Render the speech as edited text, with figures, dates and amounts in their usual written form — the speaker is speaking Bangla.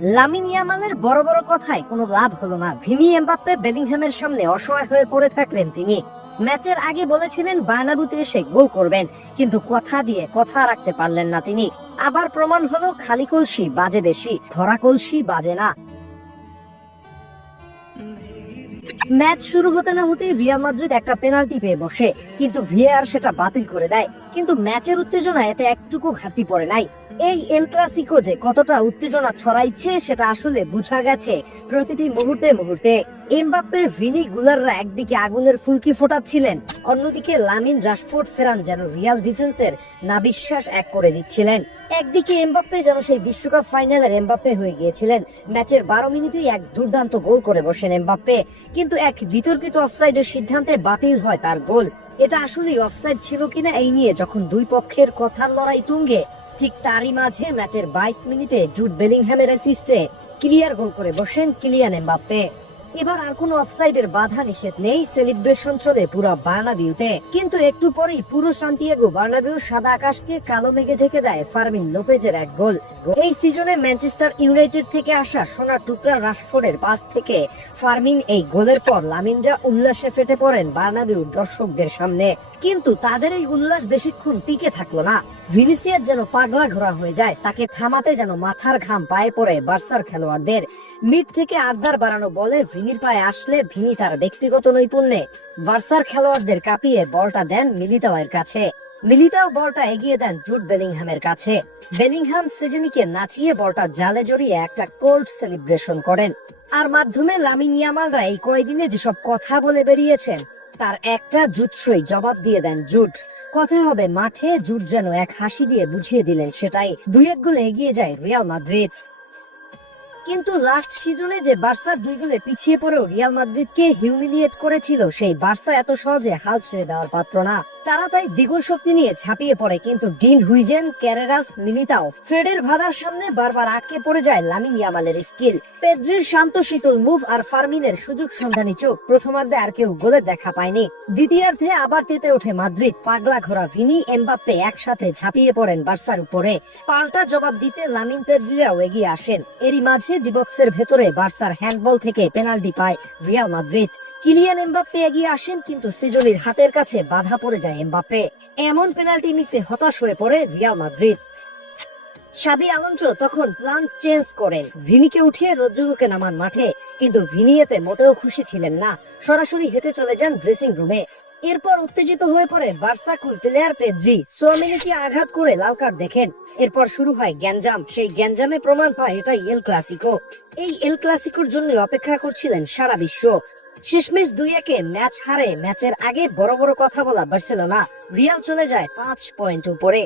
লামিন ইয়ামালের বড় বড় কথায় কোনো লাভ হলো না। ভিনি এমবাপ্পে বেলিংহামের সামনে অসহায় হয়ে পড়ে থাকলেন তিনি। ম্যাচের আগে বলেছিলেন বার্নাব্যুতে এসে গোল করবেন, কিন্তু কথা দিয়ে কথা রাখতে পারলেন না তিনি। আবার প্রমাণ হলো খালি কলসি বাজে বেশি, ভরা কলসি বাজে না। ম্যাচ শুরু হতে না হতেই রিয়াল মাদ্রিদ একটা পেনাল্টি পেয়ে বসে, কিন্তু ভিএআর সেটা বাতিল করে দেয়। কিন্তু ম্যাচের উত্তেজনা এতে একটুকু ঘাটতি পড়ে নাই। এই এল ক্লাসিকো যে কতটা উত্তেজনা ছড়াইছে সেটা আসলে বোঝা গেছে প্রতিটি মুহূর্তে মুহূর্তে। এমবাপ্পে, ভিনি, গুলাররা একদিকে আগুনের ফুলকি ফোটাচ্ছিলেন, অন্যদিকে লামিন, রাশফোর্ড, ফেরান যেন রিয়াল ডিফেন্সের নাবিশ্বাস এক করে দিচ্ছিলেন। একদিকে এমবাপ্পে যেন সেই বিশ্বকাপ ফাইনালের এমবাপ্পে হয়ে গিয়েছিলেন। ম্যাচের 12 মিনিটেই এক দুর্দান্ত গোল করে বসেন এমবাপ্পে, কিন্তু এক বিতর্কিত অফসাইডের সিদ্ধান্তে বাতিল হয় তার গোল। এটা আসলেই অফসাইড ছিল কিনা এই নিয়ে যখন দুই পক্ষের কথার লড়াই তুঙ্গে, ঠিক তারই মাঝে ম্যাচের 22 মিনিটে জুড বেলিংহ্যামের অ্যাসিস্টে ক্লিয়ার গোল করে বসেন কিলিয়ান এমবাপ্পে। এবার আর কোনো অফসাইডের বাধা নিষেধ নেই, সেলিব্রেশন চলে পুরো বার্নাবিউতে। কিন্তু একটু পরেই পুরো সান্তিয়াগো বার্নাবিউ সাদা আকাশকে কালো মেঘে ঢেকে দেয় ফার্মিন লোপেজের এক গোল। এই সিজনে ম্যানচেস্টার ইউনাইটেড থেকে আসা সোনার টুকরা রাশফোর্ডের পাস থেকে ফার্মিন এই গোলের পর লামিনরা উল্লাসে ফেটে পড়েন বার্নাবিউর দর্শকদের সামনে। কিন্তু তাদের এই উল্লাস বেশিক্ষণ টিকে থাকলো না। ভিনিসিয়াস যেন পাগলা ঘোরা হয়ে যায়, তাকে থামাতে যেন মাথার ঘাম পায়ে পড়ে বার্সার খেলোয়াড়দের। মিড থেকে আড্ডার বাড়ানো বলে ভিনির পায়ে আসলে ভিনি তার ব্যক্তিগত নৈপুণ্যে বার্সার খেলোয়াড়দের কাঁপিয়ে বলটা দেন মিলিতাওয়ের কাছে। মিলিতাও বলটা এগিয়ে দেন জুড বেলিংহ্যামের কাছে। বেলিংহ্যাম সেজেনিকে নাচিয়ে বলটা জালে জড়িয়ে একটা কোল্ড সেলিব্রেশন করেন। আর মাধ্যমে লামিন ইয়ামালরা এই কয়েকদিনে যেসব কথা বলে বেরিয়েছেন তার একটা জুৎসই জবাব দিয়ে দেন জুড। কথা হবে মাঠে, জুড যেন এক হাসি দিয়ে বুঝিয়ে দিলেন সেটাই। 2-1 গোলে এগিয়ে যায় রিয়াল মাদ্রিদ। কিন্তু লাস্ট সিজনে যে বার্সা 2 গোলে পিছিয়ে পড়েও রিয়াল মাদ্রিদকে হিউমিলিয়েট করেছিল, সেই বার্সা এত সহজে হাল ছেড়ে দেওয়ার পাত্র না। তারা তাই দ্বিগুণ শক্তি নিয়ে ঝাঁপিয়ে পড়ে, কিন্তু ডিন হুইজেন, ক্যারেরাস, মিলিতাও, ফ্রেডের বাধার সামনে বারবার আটকে পড়ে যায় লামিন ইয়ামালের স্কিল। পেদ্রির শান্ত শীতল মুভ আর ফার্মিনের সুযোগ সন্ধানী চোখ প্রথমার্ধে আর কেউ গোলের দেখা পায়নি। দ্বিতীয়ার্ধে আবার তেতে ওঠে মাদ্রিদ। পাগলা ঘোরা ভিনি, এমবাপ্পে একসাথে ঝাঁপিয়ে পড়েন বার্সার উপরে। পাল্টা জবাব দিতে লামিন, পেদ্রিরাও এগিয়ে আসেন। এরই মাঝে ডিবক্সের ভেতরে বার্সার হ্যান্ডবল থেকে পেনাল্টি পায় রিয়াল মাদ্রিদ। কিলিয়ান এমবাপ্পে এগিয়ে আসেন, কিন্তু সিজনির হাতের কাছে বাধা পড়ে যায় এমবাপ্পে। এমন পেনাল্টি মিসে হতাশ হয়ে পড়ে রিয়াল মাদ্রিদ। শাবি আলোনসো তখন প্ল্যান চেঞ্জ করেন, ভিনিকে উঠিয়ে রদ্রিগোকে নামান মাঠে। কিন্তু ভিনি এতে মোটেও খুশি ছিলেন না, সরাসরি হেঁটে চলে যান ড্রেসিং রুমে। এরপর উত্তেজিত হয়ে পড়ে বার্সা কুল প্লেয়ার পেদ্রি। সোয়ামিনিকে আঘাত করে লাল কার্ড দেখেন। এরপর শুরু হয় গ্যাঞ্জাম। সেই গ্যাঞ্জামে প্রমাণ পায় এটাই এল ক্লাসিকো। এই এল ক্লাসিকোর জন্য অপেক্ষা করছিলেন সারা বিশ্ব। শেষমেশ 2-1 ম্যাচ হারে ম্যাচের আগে বড় বড় কথা বলা বার্সেলোনা। রিয়াল চলে যায় 5 পয়েন্ট উপরে।